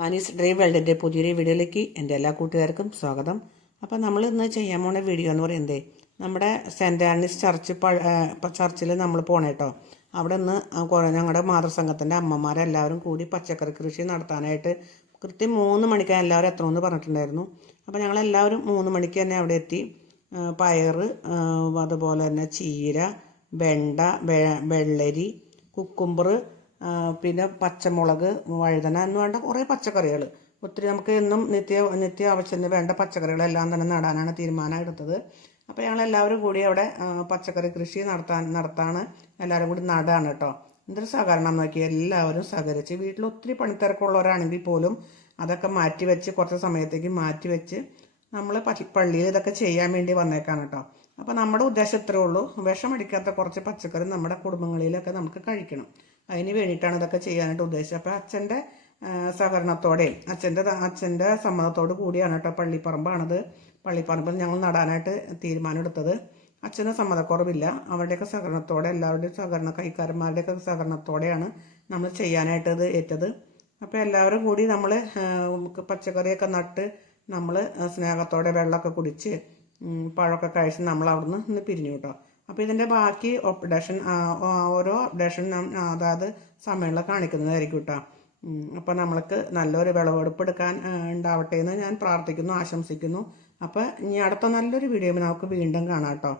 മാനീസ് dream വേൾഡിന്റെ പുതിയൊരു വീഡിയോയിലേക്ക് എന്റെ എല്ലാ കൂട്ടുകാർക്കും സ്വാഗതം. അപ്പോൾ നമ്മൾ ഇന്ന് ചെയ്യാൻ പോണ വീഡിയോ എന്ന് പറയുന്നത് നമ്മുടെ സെന്റ് ആൻഡീസ് ചർച്ച് ചർച്ചിൽ നമ്മൾ പോണേ കേട്ടോ അവിടെ നിന്ന് ഞങ്ങളുടെ മാതൃസംഘത്തിന്റെ അമ്മമാരെല്ലാവരും കൂടി പച്ചക്കറി കൃഷി നടത്താനായിട്ട് കൃത്യം മൂന്ന് മണിക്ക് എല്ലാവരും എത്തണമെന്ന് പറഞ്ഞിട്ടുണ്ടായിരുന്നു. അപ്പോൾ ഞങ്ങളെല്ലാവരും മൂന്ന് മണിക്ക് തന്നെ അവിടെ എത്തി. പയർ അതുപോലെ തന്നെ ചീര വെണ്ട വെള്ളരി കുക്കുംബർ പിന്നെ പച്ചമുളക് വഴുതന എന്ന് വേണ്ട കുറേ പച്ചക്കറികൾ ഒത്തിരി നമുക്ക് എന്നും നിത്യ നിത്യ ആവശ്യത്തിന് വേണ്ട പച്ചക്കറികളെല്ലാം തന്നെ നടാനാണ് തീരുമാനം എടുത്തത്. അപ്പോൾ ഞങ്ങൾ എല്ലാവരും കൂടി അവിടെ പച്ചക്കറി കൃഷി നടത്താൻ നടത്താണ്. എല്ലാവരും കൂടി നടാണ് കേട്ടോ. എന്തൊരു സഹകരണം നോക്കി എല്ലാവരും സഹകരിച്ച് വീട്ടിൽ ഒത്തിരി പണിത്തിരക്കുള്ളവരാണെങ്കിൽ പോലും അതൊക്കെ മാറ്റി വെച്ച് കുറച്ച് സമയത്തേക്ക് മാറ്റി വെച്ച് നമ്മൾ പള്ളിയിൽ ഇതൊക്കെ ചെയ്യാൻ വേണ്ടി വന്നേക്കാണ് കേട്ടോ. അപ്പോൾ നമ്മുടെ ഉദ്ദേശം ഇത്രേ ഉള്ളൂ. വിഷമടിക്കാത്ത കുറച്ച് പച്ചക്കറി നമ്മുടെ കുടുംബങ്ങളിലൊക്കെ നമുക്ക് കഴിക്കണം. അതിന് വേണ്ടിയിട്ടാണ് ഇതൊക്കെ ചെയ്യാനായിട്ട് ഉദ്ദേശിച്ചത്. അപ്പോൾ അച്ഛന്റെ സഹകരണത്തോടെയും അച്ഛന്റെ അച്ഛന്റെ സമ്മതത്തോട് കൂടിയാണ് കേട്ടോ പള്ളിപ്പറമ്പാണത്. പള്ളിപ്പറമ്പിൽ ഞങ്ങൾ നടാനായിട്ട് തീരുമാനമെടുത്തത്. അച്ഛന് സമ്മതക്കുറവില്ല. അവരുടെയൊക്കെ സഹകരണത്തോടെ എല്ലാവരുടെയും സഹകരണ കൈക്കാരന്മാരുടെയൊക്കെ സഹകരണത്തോടെയാണ് നമ്മൾ ചെയ്യാനായിട്ട് ഇത് ഏറ്റത്. അപ്പോൾ എല്ലാവരും കൂടി നമ്മൾ പച്ചക്കറിയൊക്കെ നട്ട് നമ്മൾ സ്നേഹത്തോടെ വെള്ളമൊക്കെ കുടിച്ച് പഴമൊക്കെ കഴിച്ച് നമ്മൾ അവിടുന്ന് ഇന്ന് പിരിഞ്ഞു കേട്ടോ. അപ്പോൾ ഇതിന്റെ ബാക്കി അപ്ഡേഷൻ ഓരോ അപ്ഡേഷൻ അതായത് സമയങ്ങളിൽ കാണിക്കുന്നതായിരിക്കും കേട്ടോ അപ്പോൾ നമ്മൾക്ക് നല്ലൊരു വിളവെടുപ്പ് എടുക്കാൻ ഉണ്ടാവട്ടെ എന്ന് ഞാൻ പ്രാർത്ഥിക്കുന്നു ആശംസിക്കുന്നു. അപ്പോൾ ഇനി അടുത്ത നല്ലൊരു വീഡിയോ നമുക്ക് വീണ്ടും കാണാം കേട്ടോ